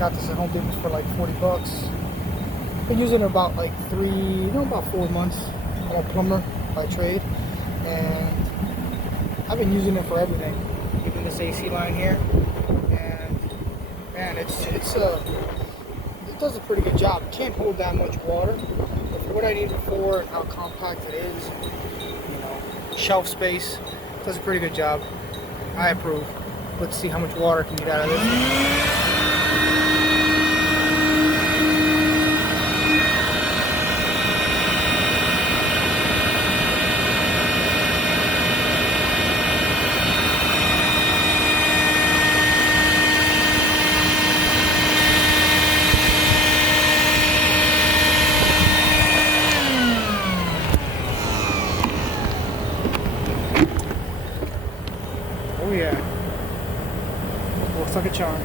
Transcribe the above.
Got this at Home Depot for like 40 bucks. Been using it about like about 4 months. I'm a plumber by trade, and I've been using it for everything. Even this AC line here, and man, it does a pretty good job. It can't hold that much water, but for what I need it for and how compact it is, shelf space, it does a pretty good job. I approve. Let's see how much water I can get out of this. Oh yeah, looks like a charm.